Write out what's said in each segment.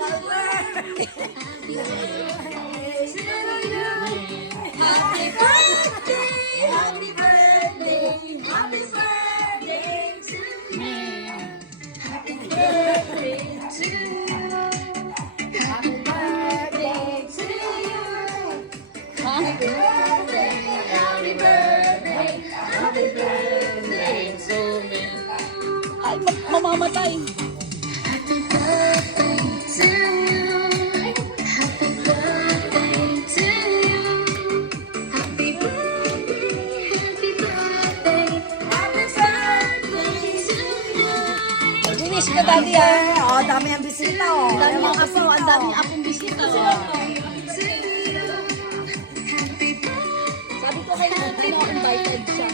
lang. Happy birthday, happy birthday, happy birthday to me. Happy birthday to you. Happy birthday to you. Happy birthday, happy birthday, happy birthday to me. Ay, mamamatay. Happy birthday to you. Happy birthday to you. Happy birthday, happy birthday, happy birthday to you. Mag-wish ka, Daddy, ah. Oh, dami ang bisita, oh. Ang dami mga apo, ang dami apong bisita. Sabi ko kayo, invited siya.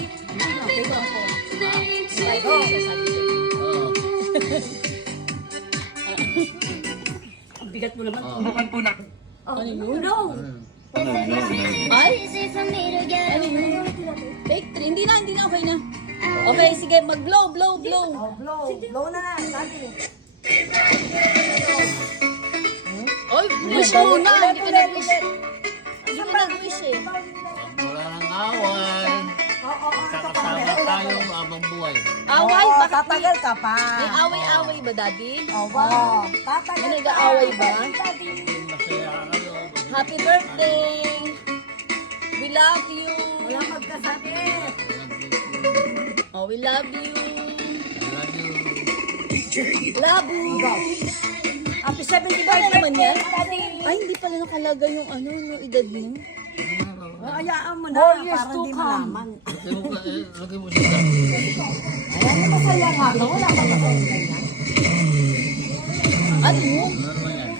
Invited siya, sabi ko. Bigat mo naman. Ano yun? Ay? Ano yun? Fake tree. Hindi na, okay na. Okay, sige, mag-blow, blow, blow. Oh, blow. Blow na lang, dati. Oy, wish muna. Hindi ka nag-wish. Hindi ka nag-wish eh. Wala nang away. Kakasama tayo habang buhay. Away? Oh, Bakit tatagal ka pa. may away-away ba, Daddy? Oh, wow. Tatagal May nag-aaway ba? Masaya kayo. Happy birthday! We love you! Wala magkasakit. Oh, we love you! Love you. Love you! Happy Di ba 75 na naman yan? birthday. Ay, hindi pala nakalaga yung ano, yung edad mo. Oh, hayaan mo na. 4 years para to di come. malaman. Lagay mo siya. Ayan, masaya nga. No? Wala pa masaya ganyan. Ano? Ano naman yan?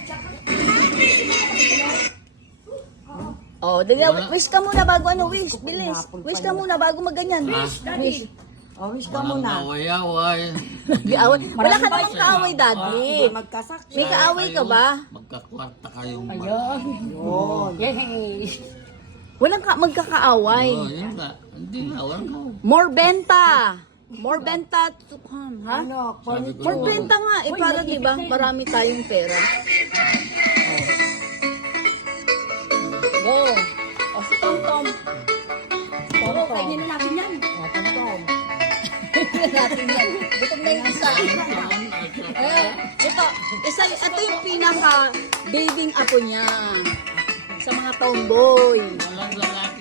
Oh, dali, wish ka muna bago ano, wish. Bilis. Wish ka muna bago magganyan. Wish. Oh, wish ka Walang muna. away-away. Di away. Wala ka namang kaaway, Daddy. Magkasakit. May kaaway ka ba? Magkakwarta kayong Yun. Walang magkakaaway. Oh, yun nga. Hindi nga, walang away. More benta. More benta to come, ha? Ano, Sabi ko, More benta nga, eh para diba, marami tayong pera. Go. O si Tom Tom. Tom Tom. kainin na natin yan. Oh, tonton. Natin yan. Gutom na yung isa. Ito, ito yung pinaka bathing apo niya. Sa mga tomboy. walang lalaki